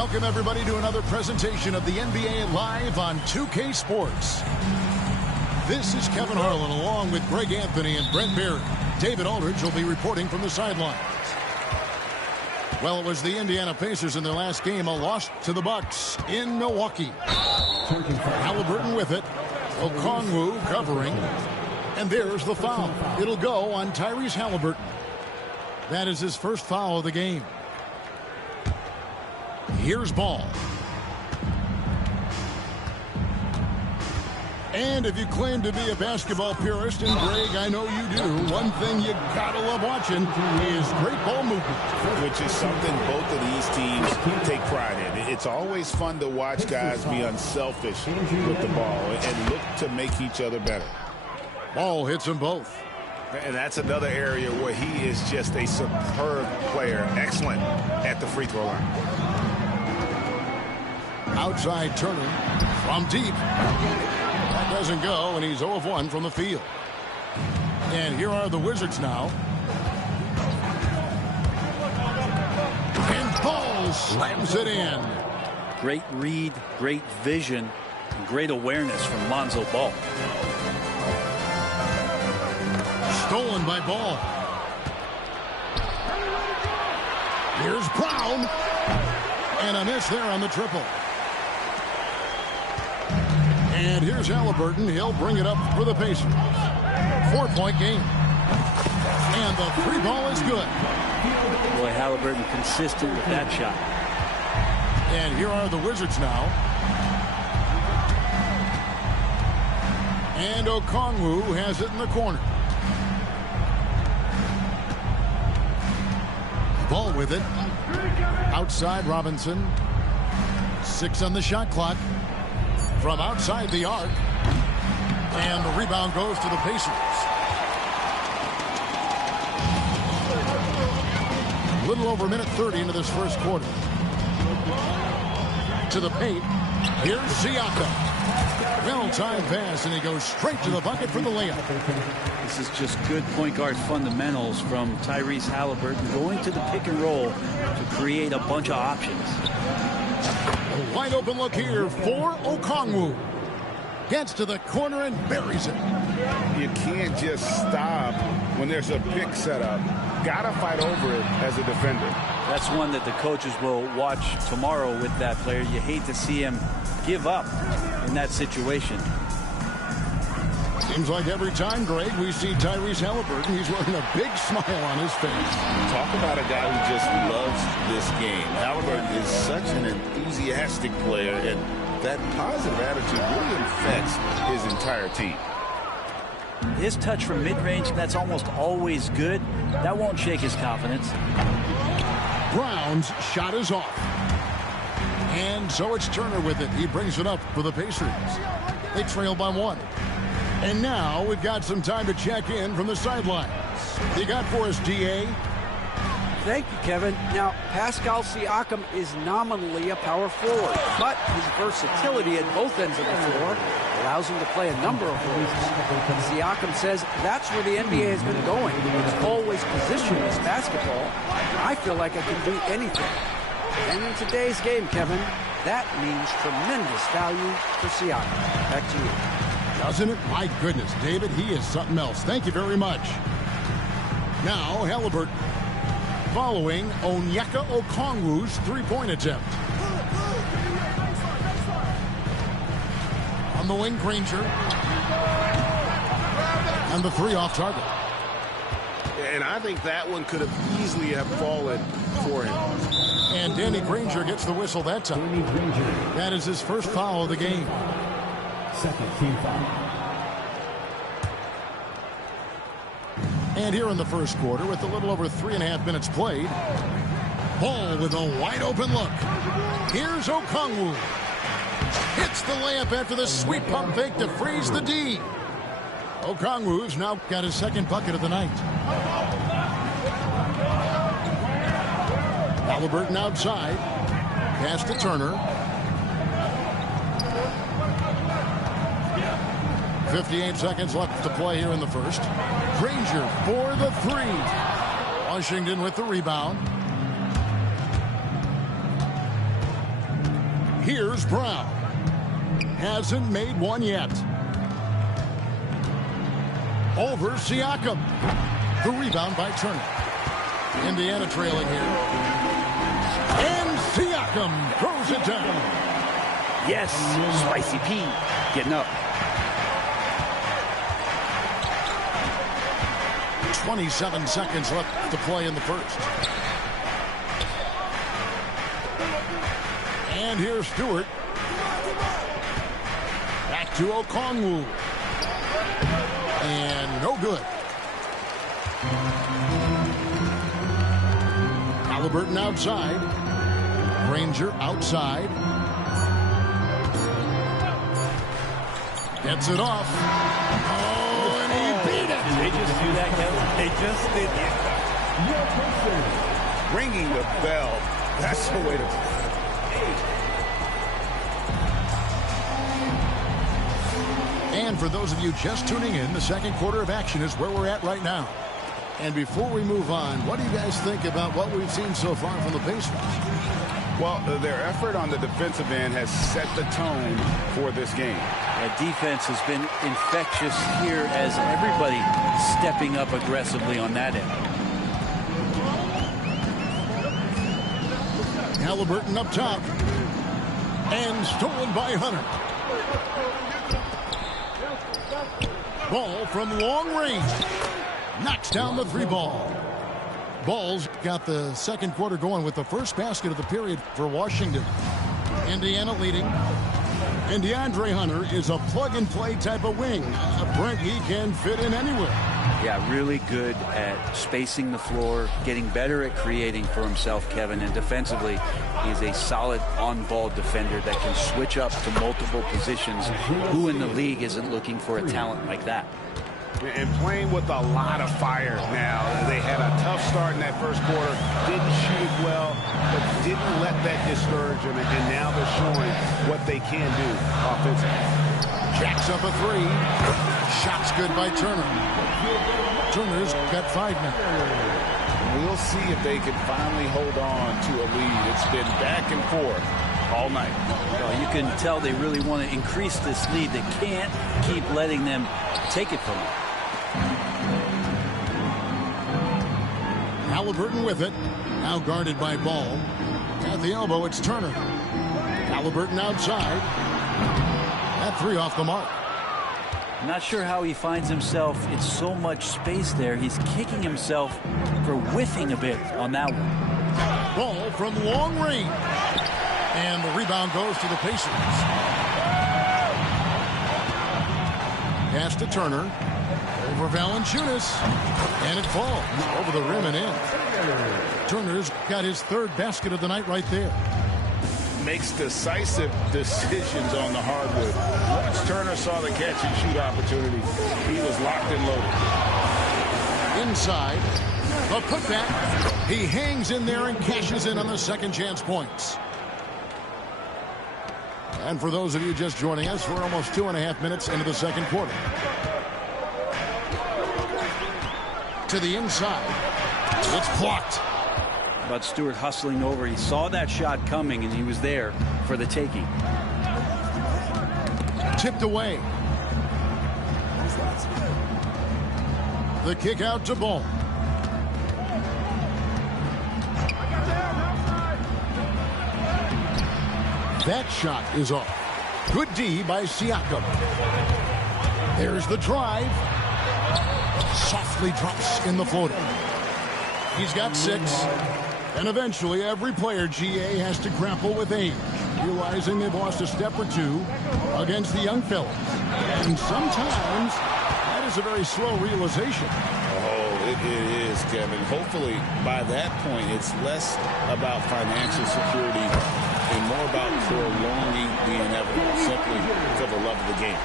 Welcome, everybody, to another presentation of the NBA Live on 2K Sports. This is Kevin Harlan along with Greg Anthony and Brent Barry. David Aldridge will be reporting from the sidelines. Well, it was the Indiana Pacers in their last game, a loss to the Bucks in Milwaukee. Halliburton with it. Okongwu covering. And there's the foul. It'll go on Tyrese Halliburton. That is his first foul of the game. Here's Ball. And if you claim to be a basketball purist, and Greg, I know you do, one thing you gotta love watching is great ball movement. Which is something both of these teams take pride in. It's always fun to watch guys be unselfish with the ball and look to make each other better. Ball hits them both. And that's another area where he is just a superb player. Excellent at the free throw line. Outside Turner from deep. That doesn't go, and he's 0 of 1 from the field. And here are the Wizards now. And Ball slams it in. Great read, great vision, and great awareness from Lonzo Ball. Stolen by Ball. Here's Brown. And a miss there on the triple. And here's Halliburton. He'll bring it up for the Pacers. 4-point game. And the three ball is good. Boy, Halliburton consistent with that shot. And here are the Wizards now. And Okongwu has it in the corner. Ball with it. Outside Robinson. 6 on the shot clock. From outside the arc. And the rebound goes to the Pacers. A little over a minute 30 into this first quarter. To the paint. Here's Siakam. Well-timed pass, and he goes straight to the bucket for the layup. This is just good point guard fundamentals from Tyrese Halliburton, going to the pick and roll to create a bunch of options. A wide open look here for Okongwu. Gets to the corner and buries it. You can't just stop when there's a pick set up. Gotta fight over it as a defender. That's one that the coaches will watch tomorrow with that player. You hate to see him give up in that situation. Seems like every time, Greg, we see Tyrese Halliburton, he's wearing a big smile on his face. Talk about a guy who just loves this game. Halliburton is such an enthusiastic player, and that positive attitude really affects his entire team. His touch from mid-range, that's almost always good. That won't shake his confidence. Brown's shot is off. And so it's Turner with it. He brings it up for the Pacers. They trail by 1. And now we've got some time to check in from the sidelines. You got for us, DA? Thank you, Kevin. Now, Pascal Siakam is nominally a power forward, but his versatility at both ends of the floor allows him to play a number of roles. Siakam says that's where the NBA has been going. It's always positionless basketball. I feel like I can do anything. And in today's game, Kevin, that means tremendous value for Siakam. Back to you. Doesn't it? My goodness, David, he is something else. Thank you very much. Now, Halliburton. Following Onyeka Okongwu's three-point attempt. On the wing, Granger. And the three off target. And I think that one could have easily have fallen for him. And Danny Granger gets the whistle that time. That is his first foul of the game. Second team foul. And here in the first quarter, with a little over 3.5 minutes played, Ball with a wide open look. Here's Okongwu. Hits the layup after the sweet pump fake to freeze the D. Okongwu's now got his second bucket of the night. Halliburton outside. Pass to Turner. 58 seconds left to play here in the first. Granger for the three. Washington with the rebound. Here's Brown. Hasn't made one yet. Over Siakam. The rebound by Turner. Indiana trailing here. And Siakam throws it down. Yes, Spicy P getting up. 27 seconds left to play in the first. And here's Stewart. Back to Okongwu. And no good. Halliburton outside. Granger outside. Gets it off. Oh, and he beat it. Did they just do that, Kevin? They just did it. Ringing the bell. That's the way to play. And for those of you just tuning in, the second quarter of action is where we're at right now. And before we move on, what do you guys think about what we've seen so far from the Pacers? Well, their effort on the defensive end has set the tone for this game. That defense has been infectious here as everybody stepping up aggressively on that end. Halliburton up top. And stolen by Hunter. Ball from long range. Knocks down the three ball. Ball's got the second quarter going with the first basket of the period for Washington. Indiana leading. And DeAndre Hunter is a plug-and-play type of wing. Brent, he can fit in anywhere. Yeah, really good at spacing the floor, getting better at creating for himself, Kevin. And defensively, he's a solid on-ball defender that can switch up to multiple positions. Who in the league isn't looking for a talent like that? And playing with a lot of fire now. They had a tough start in that first quarter. Didn't shoot it well, but didn't let that discourage them. And now they're showing what they can do offensively. Jacks up a three. Shot's good by Turner. Turner's got 5 now. We'll see if they can finally hold on to a lead. It's been back and forth all night. Well, you can tell they really want to increase this lead. They can't keep letting them take it from them. Halliburton with it. Now guarded by Ball. At the elbow, it's Turner. Halliburton outside. That three off the mark. Not sure how he finds himself. It's so much space there. He's kicking himself for whiffing a bit on that one. Ball from long range. And the rebound goes to the Pacers. Pass to Turner. Over Valanciunas. And it falls over the rim and in. Turner's got his third basket of the night right there. Makes decisive decisions on the hardwood. Once Turner saw the catch and shoot opportunity, he was locked and loaded. Inside. A putback. He hangs in there and cashes in on the second chance points. And for those of you just joining us, we're almost 2.5 minutes into the second quarter. To the inside. It's blocked. But Stewart hustling over. He saw that shot coming, and he was there for the taking. Tipped away. The kick out to Ball. That shot is off. Good D by Siakam. There's the drive. Softly drops in the floater. He's got 6. And eventually every player, GA, has to grapple with age, realizing they've lost a step or two against the young fellas. And sometimes that is a very slow realization. Oh, it is, Kevin. Hopefully by that point it's less about financial security and more about prolonging the inevitable, simply for the love of the game.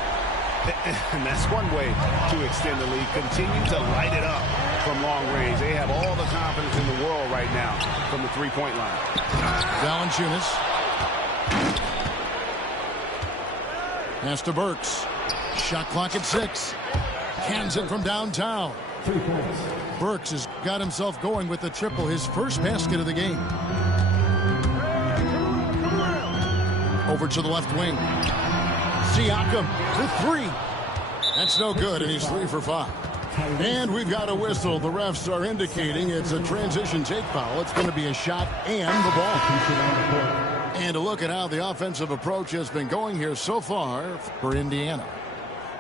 And that's one way to extend the lead. Continue to light it up from long range. They have all the confidence in the world right now from the three-point line. Valanciunas. Pass to Burks. Shot clock at 6. Cans it from downtown. 3 points. Burks has got himself going with the triple, his first basket of the game. Over to the left wing. Siakam for three. That's no good, and he's 3 for 5. And we've got a whistle. The refs are indicating it's a transition take foul. It's going to be a shot and the ball. And a look at how the offensive approach has been going here so far for Indiana.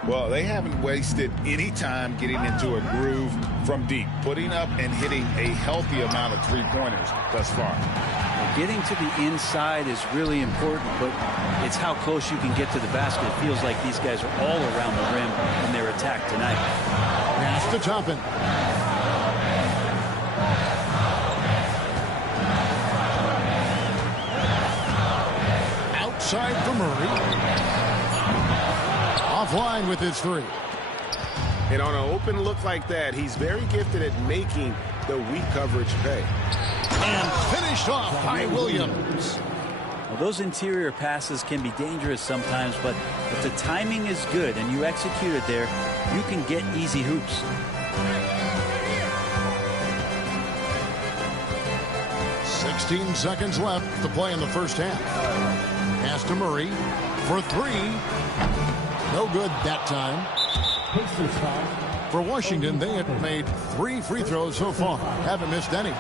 Well, they haven't wasted any time getting into a groove from deep, putting up and hitting a healthy amount of three-pointers thus far. Getting to the inside is really important, but it's how close you can get to the basket. It feels like these guys are all around the rim in their attack tonight. Pass to Toppin. Outside for Murray. Offline with his 3. And on an open look like that, he's very gifted at making the weak coverage pay. And finished off by Williams. Well, those interior passes can be dangerous sometimes, but if the timing is good and you execute it there, you can get easy hoops. "16 seconds left to play in the first half. Pass to Murray for 3. No good that time. For Washington, they have made 3 free throws so far. Haven't missed any.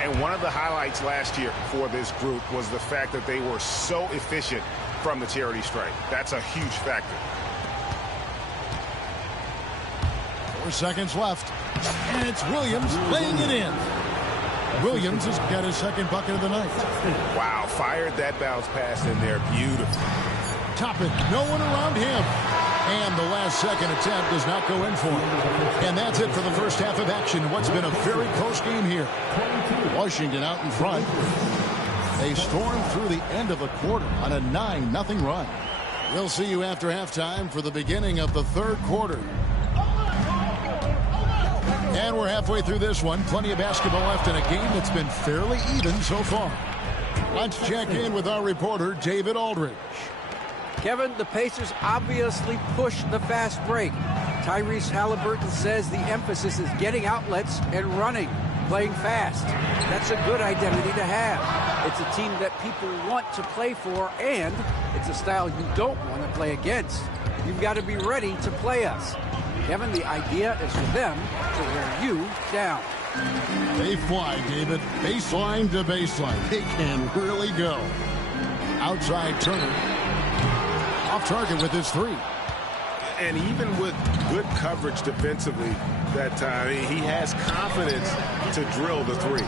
And one of the highlights last year for this group was the fact that they were so efficient from the charity stripe. That's a huge factor. 4 seconds left. And it's Williams laying it in. Williams has got his second bucket of the night. Wow, fired that bounce pass in there. Beautiful. Toppin, no one around him. And the last second attempt does not go in for him. And that's it for the first half of action. What's been a very close game here. Washington out in front. They stormed through the end of the quarter on a 9-0 run. We'll see you after halftime for the beginning of the third quarter. And we're halfway through this one. Plenty of basketball left in a game that's been fairly even so far. Let's check in with our reporter, David Aldridge. Kevin, the Pacers obviously pushed the fast break. Tyrese Halliburton says the emphasis is getting outlets and running, playing fast. That's a good identity to have. It's a team that people want to play for, and it's a style you don't want to play against. You've got to be ready to play us. Kevin, the idea is for them to wear you down. They fly, David. Baseline to baseline. They can really go. Outside Turner. Off target with his 3. And even with good coverage defensively that time, he has confidence to drill the 3.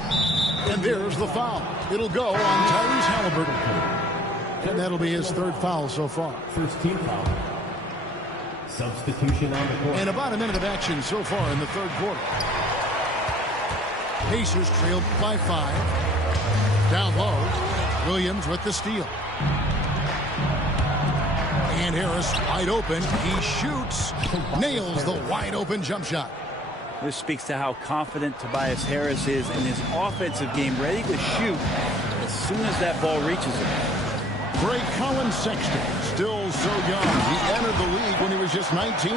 And there's the foul. It'll go on Tyrese Halliburton. And that'll be his 3rd foul so far. First team foul. Substitution on the court. And about a minute of action so far in the third quarter. Pacers trailed by 5. Down low. Williams with the steal. And Harris wide open. He shoots. Nails the wide open jump shot. This speaks to how confident Tobias Harris is in his offensive game, ready to shoot as soon as that ball reaches him. Great Colin Sexton, still so young. He entered the league when he was just 19.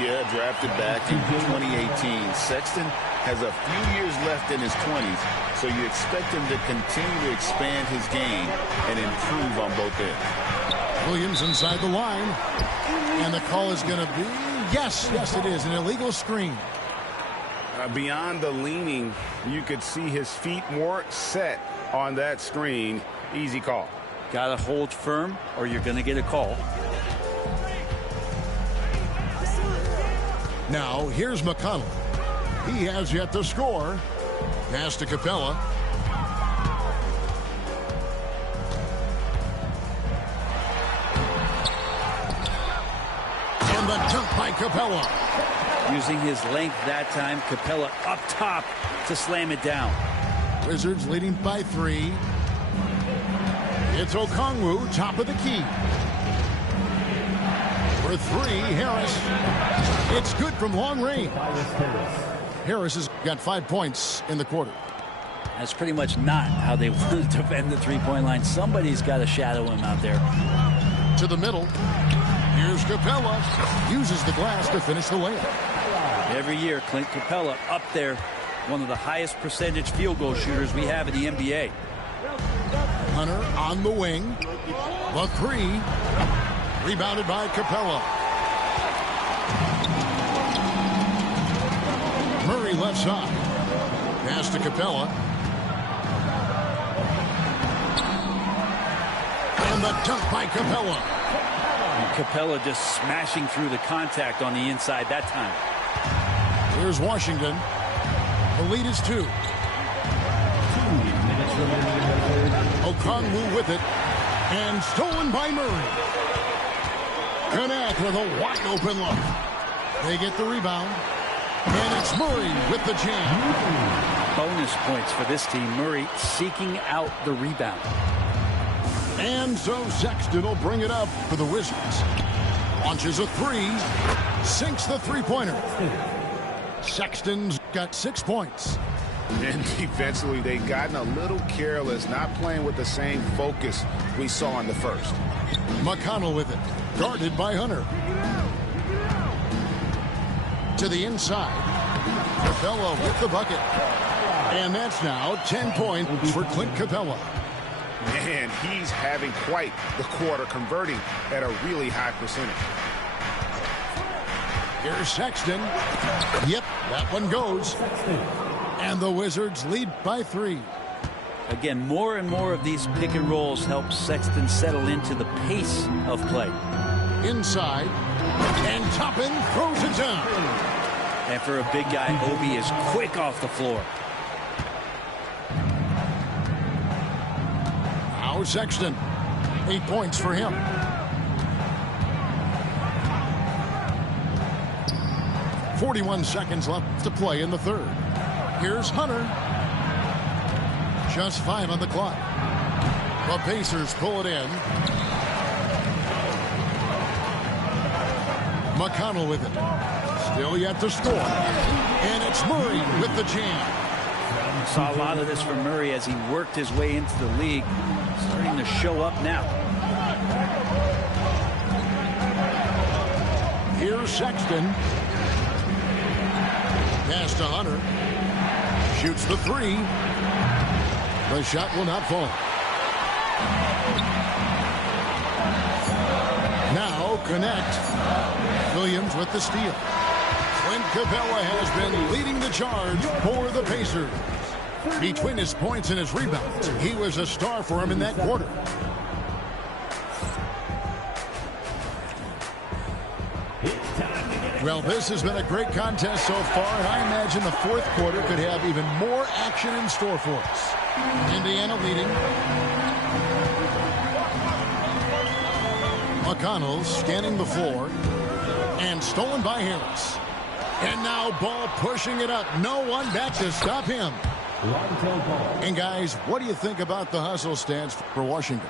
Yeah, drafted back in 2018. Sexton has a few years left in his 20s, so you expect him to continue to expand his game and improve on both ends. Williams inside the line. And the call is going to be, yes, it is, an illegal screen. Beyond the leaning, you could see his feet more set on that screen. Easy call. Got to hold firm or you're going to get a call. Now, here's McConnell. He has yet to score. Pass to Capella. And the dunk by Capella. Using his length that time, Capella up top to slam it down. Wizards leading by 3. It's Okongwu, top of the key. For 3, Harris. It's good from long range. Harris has got 5 points in the quarter. That's pretty much not how they want to defend the three-point line. Somebody's got to shadow him out there. To the middle. Here's Capella. Uses the glass to finish the layup. Every year, Clint Capella up there, one of the highest percentage field goal shooters we have in the NBA. Hunter on the wing. The three. Rebounded by Capella. Murray left side. Pass to Capella. And the dunk by Capella. And Capella just smashing through the contact on the inside that time. Here's Washington. The lead is 2. Okongwu with it. And stolen by Murray. Knapp with a wide open look. They get the rebound. And it's Murray with the jam. Bonus points for this team. Murray seeking out the rebound. And so Sexton will bring it up for the Wizards. Launches a three. Sinks the three-pointer. Sexton's got 6 points. And defensively, they've gotten a little careless, not playing with the same focus we saw in the first. McConnell with it. Guarded by Hunter. To the inside. Capella with the bucket. And that's now 10 points for Clint Capella. Man, he's having quite the quarter, converting at a really high percentage. Here's Sexton. Yep, that one goes. And the Wizards lead by 3. Again, more and more of these pick and rolls help Sexton settle into the pace of play. Inside. And Toppin throws it down. And for a big guy, Obi is quick off the floor. Now Sexton. 8 points for him. .41 seconds left to play in the third. Here's Hunter. Just 5 on the clock. The Pacers pull it in. McConnell with it. Still yet to score. And it's Murray with the jam. Saw a lot of this from Murray as he worked his way into the league. Starting to show up now. Here's Sexton. Pass to Hunter. Shoots the three. The shot will not fall. Now connect. Williams with the steal. Clint Capella has been leading the charge for the Pacers. Between his points and his rebounds, he was a star for him in that quarter. Well, this has been a great contest so far, and I imagine the fourth quarter could have even more action in store for us. Indiana leading. McConnell scanning the floor. And stolen by Harris. And now Ball pushing it up. No one back to stop him. And guys, what do you think about the hustle stance for Washington?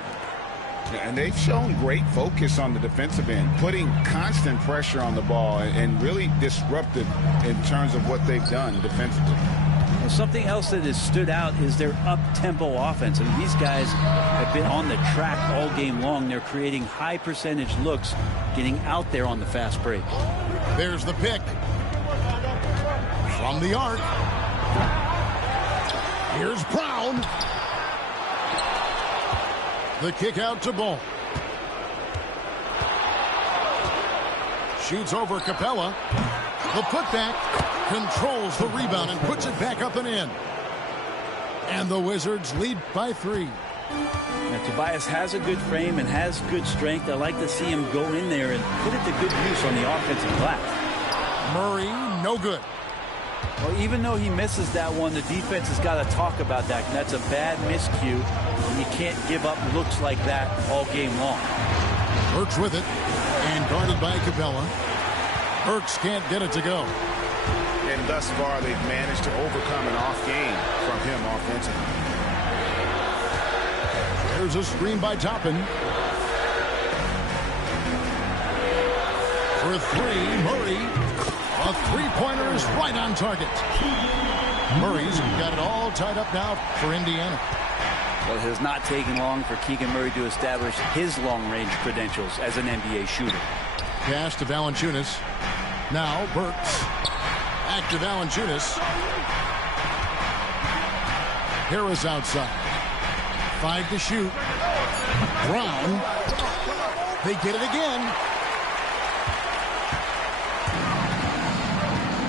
And they've shown great focus on the defensive end, putting constant pressure on the ball and really disruptive in terms of what they've done defensively. Well, something else that has stood out is their up-tempo offense. I mean, these guys have been on the track all game long. They're creating high percentage looks, getting out there on the fast break. There's the pick. From the arc. Here's Brown. The kick out to Ball. Shoots over Capella. The putback. Controls the rebound and puts it back up and in. And the Wizards lead by 3. Now, Tobias has a good frame and has good strength. I like to see him go in there and put it to good use on the offensive glass. Murray, no good. Well, even though he misses that one, the defense has got to talk about that. And that's a bad miscue. And you can't give up looks like that all game long. Burks with it. And guarded by Capella. Burks can't get it to go. And thus far, they've managed to overcome an off game from him offensively. There's a screen by Toppin. For 3, Murray. A three-pointer is right on target. Murray's got it all tied up now for Indiana. Well, it has not taken long for Keegan Murray to establish his long-range credentials as an NBA shooter. Pass to Valanciunas. Now Burks. Back to Valanciunas. Harris outside. 5 to shoot. Brown. They get it again.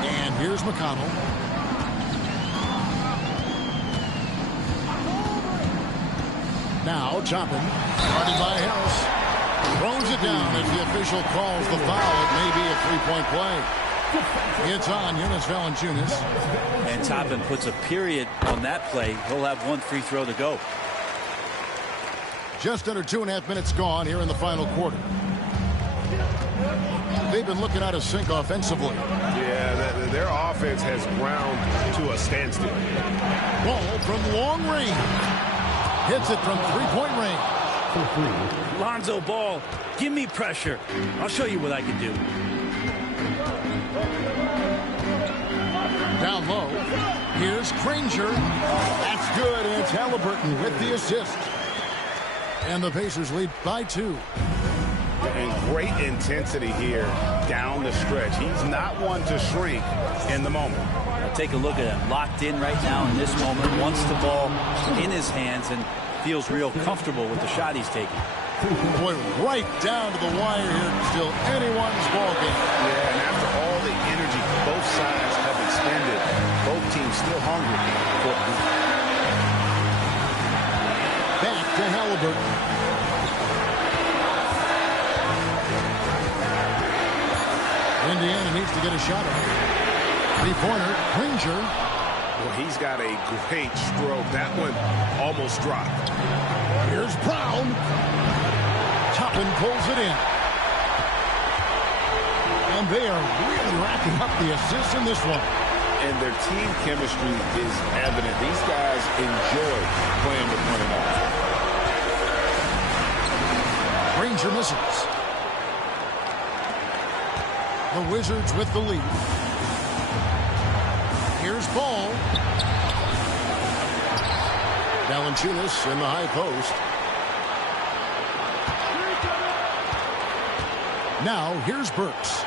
And here's McConnell. Now Toppin, guarded by Harris. Throws it down as the official calls the foul. It may be a three-point play. It's on Jonas Valanciunas. And Toppin puts a period on that play. He'll have one free throw to go. Just under 2.5 minutes gone here in the final quarter. They've been looking out of sync offensively. Yeah, their offense has ground to a standstill. Ball from long range. Hits it from three-point range. Lonzo Ball, give me pressure. I'll show you what I can do. Down low. Here's Granger. That's good. And it's Halliburton with the assist. And the Pacers lead by 2. And great intensity here down the stretch. He's not one to shrink in the moment. Now take a look at him. Locked in right now in this moment. Wants the ball in his hands and feels real comfortable with the shot he's taking. Boy, right down to the wire here. Still anyone's ball game. Yeah, and after all the energy both sides have expended, both teams still hungry for it. Back to Halliburton. Indiana needs to get a shot at it. Three-pointer, Granger. Well, he's got a great stroke. That one almost dropped. Here's Brown. Toppin pulls it in. And they are really racking up the assists in this one. And their team chemistry is evident. These guys enjoy playing with one another. Granger misses. The Wizards with the lead. Here's Ball. Valanciunas in the high post. Now here's Burks.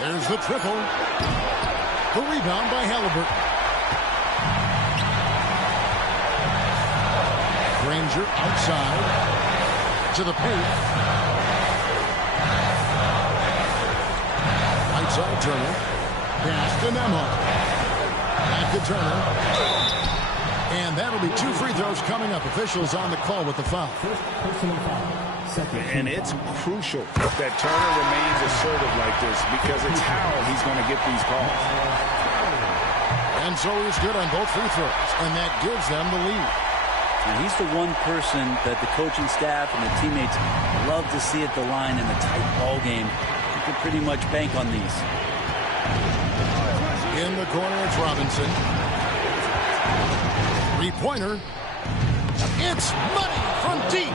There's the triple. The rebound by Halliburton. Granger outside to the paint. Outside Turner. Pass to Nemo. Back to Turner. And that'll be 2 free throws coming up. Officials on the call with the foul. And it's crucial that Turner remains assertive like this because it's how he's going to get these calls. And so he's good on both free throws, and that gives them the lead. And he's the one person that the coaching staff and the teammates love to see at the line in a tight ball game. You can pretty much bank on these. In the corner, it's Robinson. Three-pointer. It's money from deep.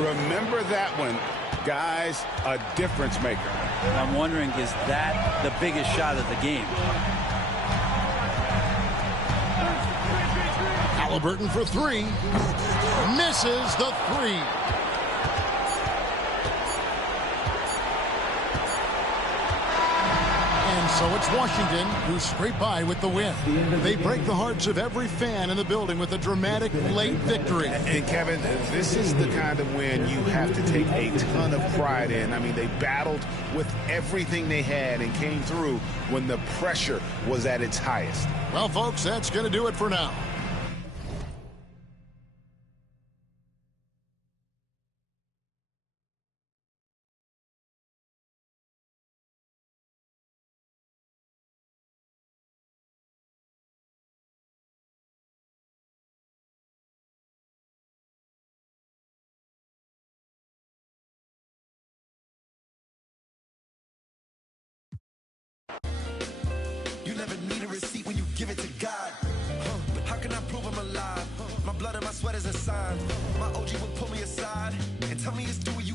Remember that one, guys, a difference maker. I'm wondering, is that the biggest shot of the game? Halliburton for 3. Misses the 3. And so it's Washington who scrape by with the win. They break the hearts of every fan in the building with a dramatic late victory. And Kevin, this is the kind of win you have to take a ton of pride in. I mean, they battled with everything they had and came through when the pressure was at its highest. Well, folks, that's going to do it for now. Give it to God. How can I prove I'm alive? My blood and my sweat is a sign. My OG will pull me aside and tell me it's do what you